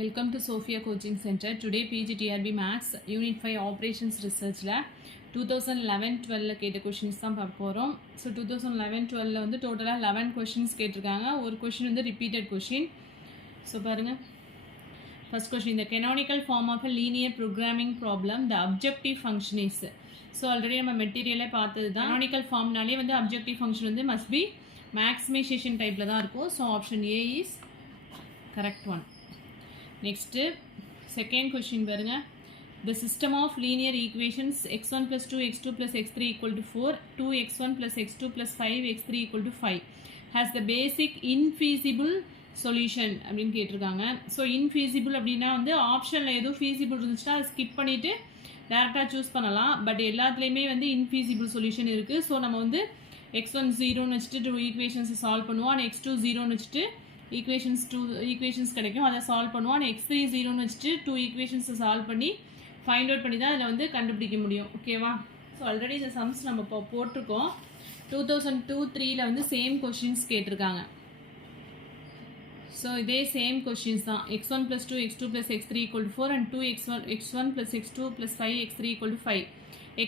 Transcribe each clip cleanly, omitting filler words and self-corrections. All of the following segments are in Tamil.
Welcome to Sophia Coaching Center. Today PGTRB Maths Unit 5 Operations Research 2011-12 கேட்ட questions தான் பார்க்க போகிறோம். ஸோ 2011-12 வந்து டோட்டலாக 11 questions கேட்டிருக்காங்க. ஒரு question வந்து repeated question. ஸோ பாருங்கள், first question, the canonical form of a linear programming problem, the objective function is. So already நம்ம மெட்டீரியலே பார்த்தது தான். canonical formனாலே வந்து objective function வந்து must be maximization டைப்பில் தான் இருக்கும். So option A is correct one. Next, second question பாருங்க, the system of linear equations x1 plus 2 x2 plus x3 equal to 4, 2x1 plus x2 plus 5 x3 equal to 5 has the basic infeasible solution அப்படின்னு கேட்டிருக்காங்க. ஸோ infeasible அப்படின்னா வந்து ஆப்ஷனில் எதுவும் feasible இருந்துச்சுன்னா அதை ஸ்கிப் பண்ணிவிட்டு டேரெக்டாக சூஸ் பண்ணலாம். பட் எல்லாத்துலேயுமே வந்து infeasible solution இருக்குது. ஸோ நம்ம வந்து x1 0ன்னு வச்சுட்டு 2 ஈக்குவேஷன்ஸை சால்வ் பண்ணுவோம், and x2 0ன்னு வச்சுட்டு ஈக்குவேஷன்ஸ் கிடைக்கும், அதை சால்வ் பண்ணுவோம். x3 0ன்னு வச்சுட்டு 2 ஈக்குவேஷன்ஸை சால்வ் பண்ணி ஃபைண்ட் அவுட் பண்ணி தான் அதில் வந்து கண்டுபிடிக்க முடியும். ஓகேவா? ஸோ ஆல்ரெடி இந்த சம்ஸ் நம்ம இப்போ போட்டிருக்கோம். 2002-3 வந்து சேம் கொஷின்ஸ் கேட்டிருக்காங்க. ஸோ இதே சேம் கொஷின்ஸ் தான். x1 plus 2 x2 plus x3 equal to 4 and 2x1 plus x2 plus 5 x3 equal to 5.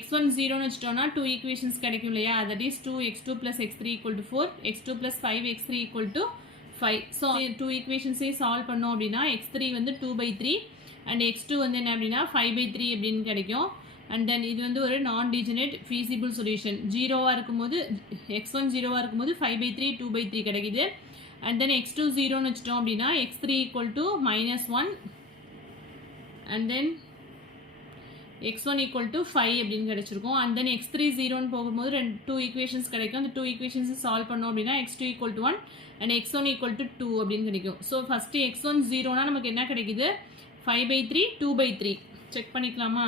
x1 0ன்னு வச்சுட்டோன்னா 2 equations கிடைக்கும் இல்லையா? That is 2x2 plus x3 equal to 4, x2 plus 5 x3 equal to 5. So 2 ஈக்குவேஷன்ஸே சால்வ் பண்ணோம் அப்படின்னா x3 வந்து 2/3 அண்ட் x2 வந்து என்ன அப்படின்னா 5/3 அப்படின்னு கிடைக்கும். அண்ட் தென் இது வந்து ஒரு நான் டிஜெனரேட் ஃபீஸிபிள் சொல்யூஷன். ஜீரோவாக இருக்கும்போது x1 0வாக இருக்கும்போது 5/3 2/3 கிடைக்குது. அண்ட் தென் x2 0ன்னு வச்சுட்டோம் அப்படின்னா x3 equal to -1 and then x1 equal to 5 அப்படின்னு கிடைச்சிருக்கும். அண்ட் தென் x3 0ன்னு போகும்போது 2 ஈக்குவேஷன்ஸ் கிடைக்கும். அந்த 2 ஈக்குவேஷன்ஸை சால்வ் பண்ணோம் அப்படின்னா x2 equal to 1 and x1 equal to 2 அப்படின்னு கிடைக்கும். ஸோ ஃபஸ்ட்டு x1 0னா நமக்கு என்ன கிடைக்குது? 5/3 2/3 செக் பண்ணிக்கலாமா?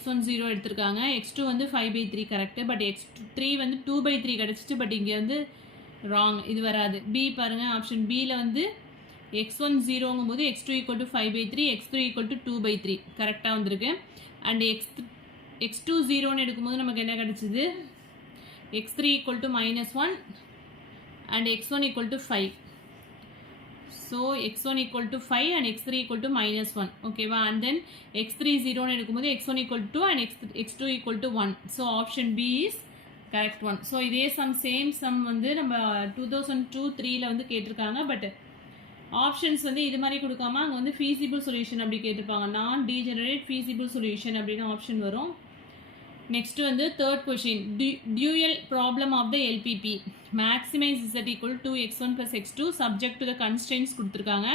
x1 0 எடுத்திருக்காங்க, x2 வந்து 5/3 கரெக்டு, பட் x3 வந்து 2/3 கிடச்சிச்சு. பட் இங்கே வந்து ராங், இது வராது. பி பாருங்கள், ஆப்ஷன் பியில் வந்து x1 0ங்கும் போது x2 equal to 5/3, x3 equal to 2/3 கரெக்டாக வந்திருக்கு. அண்ட் x2 0ன்னு எடுக்கும்போது நமக்கு என்ன கிடச்சிது? x3 equal to -1 and x1 equal to 5. So x1 equal to 5 and x3 equal to -1. ஓகேவா? அண்ட் தென் x3 0ன்னு எடுக்கும்போது x1 equal to 2 and x2 equal to 1. So option B is correct one. So இதே சேம் சம் வந்து நம்ம 2002-3 வந்து கேட்டிருக்காங்க. பட் ஆப்ஷன்ஸ் வந்து இது மாதிரி கொடுக்காம அங்கே வந்து ஃபீஸிபிள் சொல்யூஷன் அப்படி கேட்டிருப்பாங்க. நான் டீஜெனரேட் ஃபீஸிபிள் சொல்யூஷன் அப்படின்னு ஆப்ஷன் வரும். நெக்ஸ்ட் வந்து third question, dual problem of the LPP, maximize z equal to x1 plus x2 subject to the constants கொடுத்துருக்காங்க.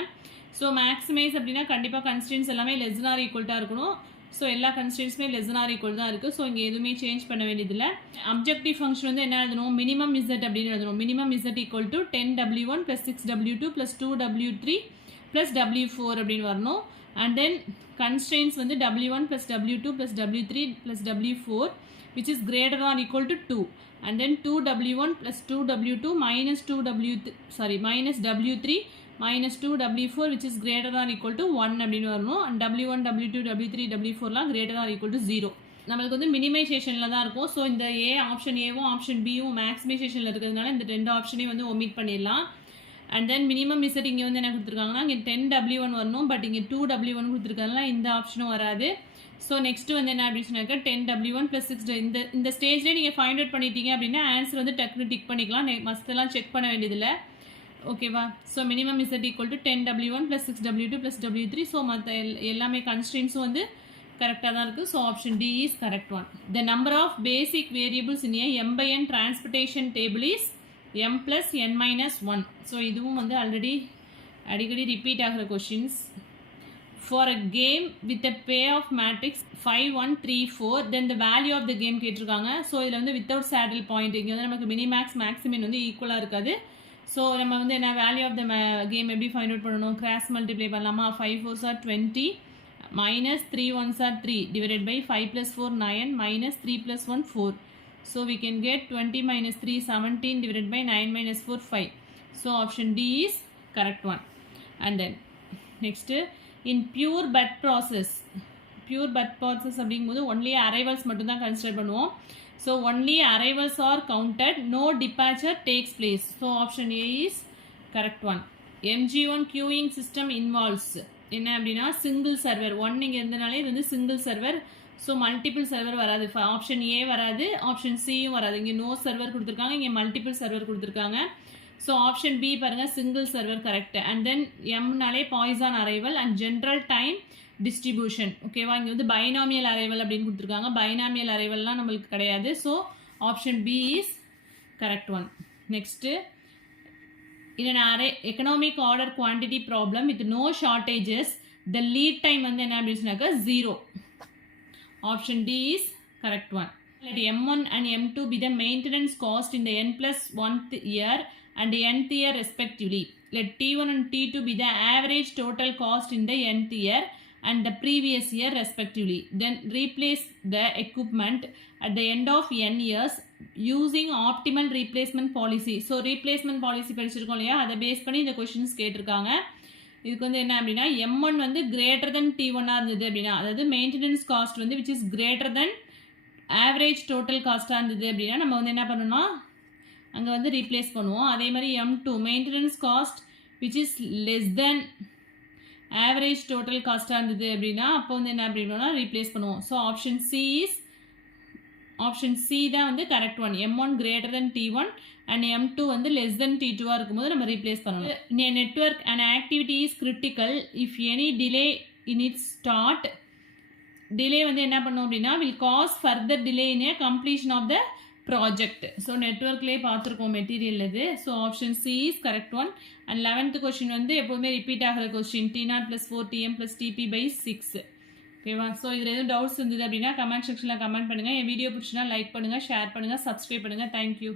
ஸோ மேக்ஸிமைஸ் அப்படின்னா கண்டிப்பாக கன்ஸ்டன்ட்ஸ் எல்லாமே லெஸ் than or ஈக்குவல்ட்டாக இருக்கணும். ஸோ எல்லா கன்ஸ்டன்ட்ஸுமே லெஸ் than or ஈக்குவல் தான் இருக்குது. ஸோ இங்கே எதுவுமே சேஞ்ச் பண்ண வேண்டியதில்லை. அப்ஜெக்டிவ் ஃபங்க்ஷன் வந்து என்ன எழுதணும்? மினிமம் z அப்படின்னு எழுதணும். Minimum z equal to 10w1 plus 6w2 plus 2w3 plus w4 அப்படின்னு வரணும். அண்ட் தென் constraints வந்து w1 plus w2 plus w3 plus w4 which is greater than or equal to 2, and then 2w1 plus 2w2 minus w3 minus 2w4 which is greater than or equal to 1 அப்படின்னு வரணும். and w1 w2 w3 w4லாம் greater than or equal to 0. நம்மளுக்கு வந்து மினிமைசேஷனில் தான் இருக்கும். ஸோ இந்த ஆப்ஷன் ஏவும் ஆப்ஷன் பியும் மேக்ஸிமைசேஷனில் இருக்கிறதுனால இந்த 2 ஆப்ஷனையும் வந்து ஒமிட் பண்ணிடலாம். அண்ட் தென் மினிமம் இசட் இங்கே வந்து என்ன கொடுத்துருக்காங்கன்னா இங்கே 10w1 வரணும், பட் இங்கே 2w1 கொடுத்துருக்காங்கன்னா இந்த ஆப்ஷனும் வராது. ஸோ நெக்ஸ்ட்டு வந்து என்ன அப்படின்னு சொன்னாக்க 10w1 plus 6 இந்த ஸ்டேஜ்லேயே நீங்கள் ஃபைண்ட் அவுட் பண்ணிட்டீங்க அப்படின்னா ஆன்சர் வந்து டக்குனு டிக் பண்ணிக்கலாம், மஸ்தெல்லாம் செக் பண்ண வேண்டியதில்லை. ஓகேவா? So minimum Z equal to 10w1 plus 6w2 plus w3. So மற்ற எல்லாமே கன்ஸ்டன்ட்ஸும் வந்து கரெக்டாக தான் இருக்குது. So option D is correct one. The number of basic variables in m/n transportation table is m plus n minus 1. So இதுவும் வந்து ஆல்ரெடி அடிக்கடி ரிப்பீட் ஆகிற questions. For a game with a payoff matrix 5 1 3 4 then the value of the game கேட்டிருக்காங்க. ஸோ இதில் வந்து வித்தவுட் சேடில் பாயிண்ட் இங்கே வந்து நமக்கு மினிமேக்ஸ் மேக்ஸிமின் வந்து ஈக்குவலாக இருக்காது. ஸோ நம்ம வந்து என்ன வேல்யூ ஆஃப் த கேம் எப்படி ஃபைண்ட் அவுட் பண்ணணும்? கிராஸ் மல்டிப்ளை பண்ணலாமா? 5 4s are 20 minus 3 1s are 3 divided by 5 plus 4 9 minus 3 plus 1 4. So we can get 20 minus 3 17 divided by 9 minus 4 5. So option D is correct one. And then next, in pure BUT process அப்படிங்கும்போது only arrivals மட்டும் தான் கன்சிடர் பண்ணுவோம். So only arrivals are counted, no departure takes place. So option A is correct one. MG1 queuing system involves என்ன அப்படின்னா சிங்கிள் சர்வர் 1 இங்கே இருந்தனாலே இது வந்து single server. So multiple server வராது. ஆப்ஷன் ஏ வராது, ஆப்ஷன் சியும் வராது. இங்கே நோ சர்வர் கொடுத்துருக்காங்க, இங்கே மல்டிபிள் சர்வர் கொடுத்துருக்காங்க. ஸோ ஆப்ஷன் பி பாருங்கள், single server correct. And then எம்னாலே Poisson arrival and general time distribution. ஓகேவா, இங்கே வந்து பைனாமியல் அரைவல் அப்படின்னு கொடுத்துருக்காங்க. பைனாமியல் அரைவல்லாம் நம்மளுக்கு கிடையாது. So option B is correct one. Next, in an economic order quantity problem with no shortages, the lead time வந்து என்ன அப்படின்னு சொன்னாக்க 0. Option D is correct one. Let M1 and M2 be the maintenance cost in the n+1th year and nth year respectively. Let T1 and T2 be the average total cost in the nth year and the previous year respectively. Then replace the equipment at the end of n years using optimal replacement policy. So replacement policy படிச்சிருக்கோம் இல்லையா, அதை பேஸ் பண்ணி இந்த கொஷின்ஸ் கேட்டிருக்காங்க. இதுக்கு வந்து என்ன அப்படின்னா M1 வந்து greater than T1 இருந்தது அப்படின்னா, அதாவது மெயின்டெனன்ஸ் காஸ்ட் வந்து which is greater than average total காஸ்ட்டாக இருந்தது அப்படின்னா நம்ம வந்து என்ன பண்ணணும்னா அங்கே வந்து ரீப்ளேஸ் பண்ணுவோம். அதே மாதிரி M2 maintenance cost which is less than average total காஸ்ட்டாக இருந்தது அப்படின்னா அப்போ வந்து என்ன அப்படின்னா ரீப்ளேஸ் பண்ணுவோம். ஸோ ஆப்ஷன் சி தான் வந்து correct one. M1 greater than T1 and M2 வந்து less than T2 இருக்கும்போது நம்ம ரீப்ளேஸ் பண்ணணும். In a network an activity is critical if any delay in its start. Delay வந்து என்ன பண்ணோம் அப்படின்னா will cause further delay in a completion of the project. So நெட்ஒர்க்லேயே பார்த்துருக்கோம் மெட்டீரியல் இது. So option C is correct one. And 11th question வந்து எப்போவுமே ரிப்பீட் ஆகிற கொஸ்டின் T0 + 4Tm + TP/6. ஓகேவா, ஸோ இதில் எதுவும் டவுட்ஸ் இருந்தது அப்படின்னா கமெண்ட் செக்ஷனில் கமெண்ட் பண்ணுங்கள். என் வீடியோ பிடிச்சினா லைக் பண்ணுங்கள், ஷேர் பண்ணுங்கள், சப்ஸ்கிரைப் பண்ணுங்கள். தேங்க்யூ.